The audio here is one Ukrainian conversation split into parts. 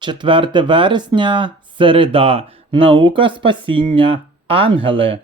4 вересня, середа, наука спасіння, ангели.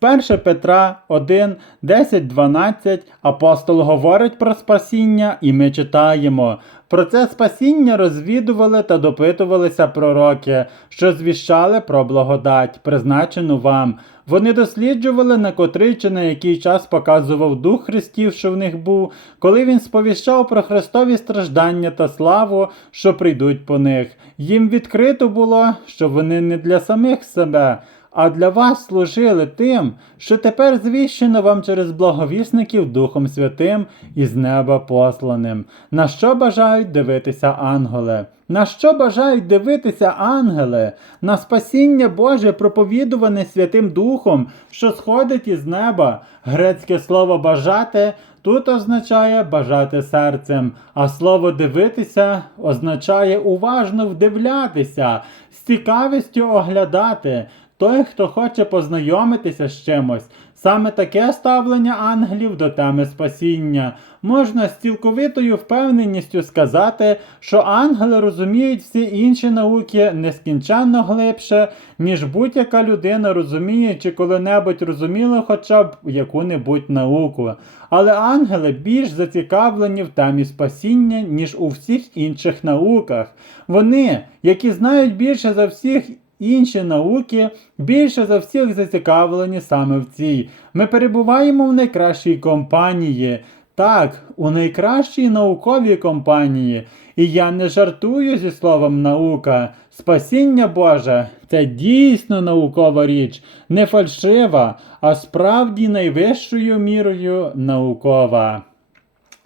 В 1 Петра 1, 10, 12 апостол говорить про спасіння, і ми читаємо. Про це спасіння розвідували та допитувалися пророки, що звіщали про благодать, призначену вам. Вони досліджували, на котрий чи на який час показував Дух Христів, що в них був, коли він сповіщав про Христові страждання та славу, що прийдуть по них. Їм відкрито було, що вони не для самих себе, а для вас служили тим, що тепер звіщено вам через благовісників Духом Святим і з неба посланим. На що бажають дивитися ангели? На що бажають дивитися ангели? На спасіння Боже, проповідуване Святим Духом, що сходить із неба. Грецьке слово бажати тут означає бажати серцем, а слово дивитися означає уважно вдивлятися, з цікавістю оглядати. Той, хто хоче познайомитися з чимось, саме таке ставлення ангелів до теми спасіння. Можна з цілковитою впевненістю сказати, що ангели розуміють всі інші науки нескінченно глибше, ніж будь-яка людина розуміє чи коли-небудь розуміла хоча б яку-небудь науку. Але ангели більш зацікавлені в темі спасіння, ніж у всіх інших науках. Вони, які знають більше за всіх інші науки більше за всіх зацікавлені саме в цій. Ми перебуваємо в найкращій компанії. Так, у найкращій науковій компанії. І я не жартую зі словом наука. Спасіння Боже це дійсно наукова річ, не фальшива, а справді найвищою мірою наукова.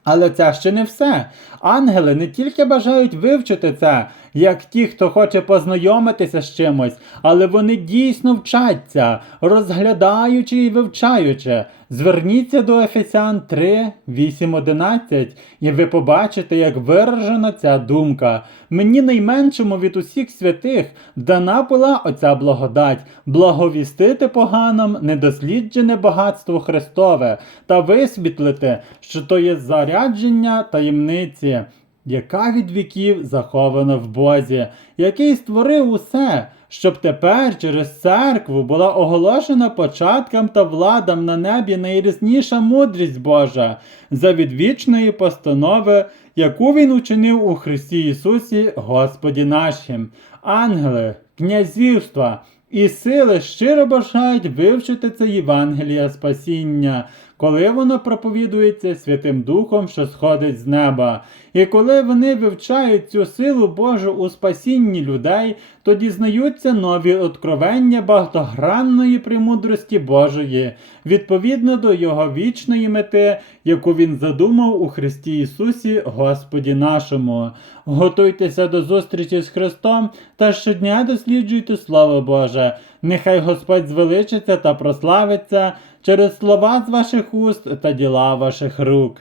Але це ще не все. Ангели не тільки бажають вивчити це, як ті, хто хоче познайомитися з чимось, але вони дійсно вчаться, розглядаючи і вивчаючи. Зверніться до Ефесян 3, 8, 11, і ви побачите, як виражена ця думка. Мені найменшому від усіх святих дана була оця благодать, благовістити поганам недосліджене багатство Христове та висвітлити, що то є зарядження таємниці яка від віків захована в Бозі, який створив усе, щоб тепер через церкву була оголошена початкам та владам на небі найрізніша мудрість Божа за відвічної постанови, яку він учинив у Христі Ісусі, Господі нашим, ангели, князівства. І сили щиро бажають вивчити це Євангелія спасіння, коли воно проповідується Святим Духом, що сходить з неба. І коли вони вивчають цю силу Божу у спасінні людей, то дізнаються нові откровення багатогранної премудрості Божої, відповідно до Його вічної мети, яку Він задумав у Христі Ісусі, Господі нашому. Готуйтеся до зустрічі з Христом та щодня досліджуйте Слово Боже. Нехай Господь звеличиться та прославиться через слова з ваших уст та діла ваших рук.